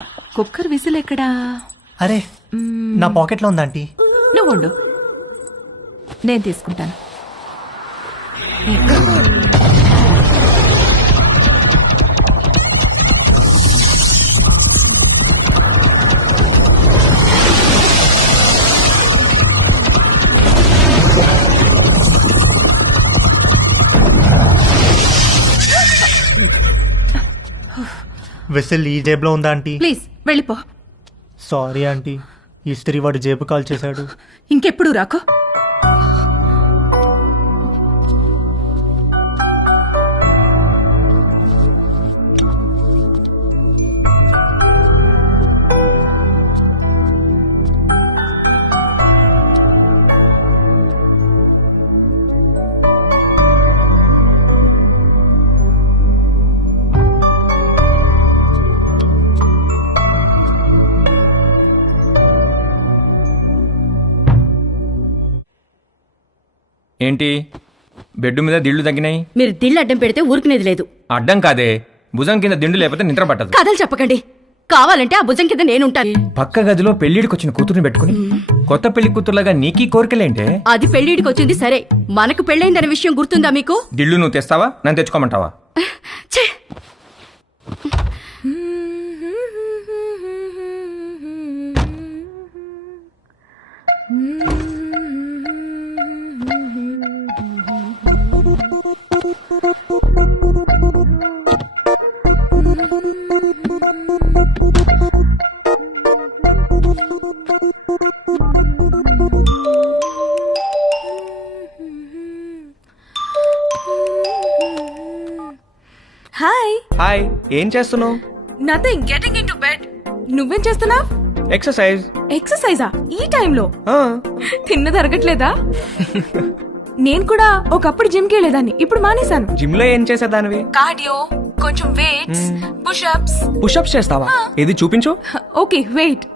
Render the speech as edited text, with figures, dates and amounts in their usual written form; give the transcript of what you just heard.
Cooker whistle ఎక్కడా? అరే నా పాకెట్లో ఉందా ఆంటీ? నువ్వు ఉండు, నేను తీసుకుంటాను. విసిల్ ఈ జేబులో ఉందా ఆంటీ? ప్లీజ్ వెళ్ళిపో. సారీ ఆంటీ, ఇస్త్రీ వాడు జేబు కాల్ చేశాడు. ఇంకెప్పుడు రాకో. ఏంటి బెడ్ మీద దిళ్ళు తగ్గినాయి? మీరు దిళ్ళు అడ్డం పెడితే ఊరుకునేది లేదు. అడ్డం కాదే, భుజం కింద దిండు లేకపోతే నిద్ర పట్టదు. కథలు చెప్పకండి, కావాలంటే ఆ భుజం కింద నేనుంటాను. పక్క గదిలో పెళ్లిడికి వచ్చిన కూతురుని పెట్టుకుని కొత్త పెళ్లి కూతురులాగా నీకీ కోరికలేంటే? అది పెళ్లిడికి వచ్చింది సరే, మనకు పెళ్ళైందనే విషయం గుర్తుందా మీకు? దిళ్ళు నువ్వు తెస్తావా, నన్ను తెచ్చుకోమంటావా? ఛే! హాయ్. హాయ్, ఏం చేస్తున్నావు? Nothing, getting in to bed. నువ్వేం చేస్తున్నావ్? ఎక్సర్సైజ్. ఎక్సర్సైజా ఈ టైంలో? తిన్నది అరగట్లేదా? నేను కూడా ఒకప్పుడు జిమ్ కి వెళ్ళేదాన్ని, ఇప్పుడు మానేశాను. జిమ్ లో ఏం చేసేదానివి? కార్డియో, కొంచెం వెయిట్స్, పుషప్స్. పుషప్స్ చేస్తావా? ఇది చూపించు. Okay wait.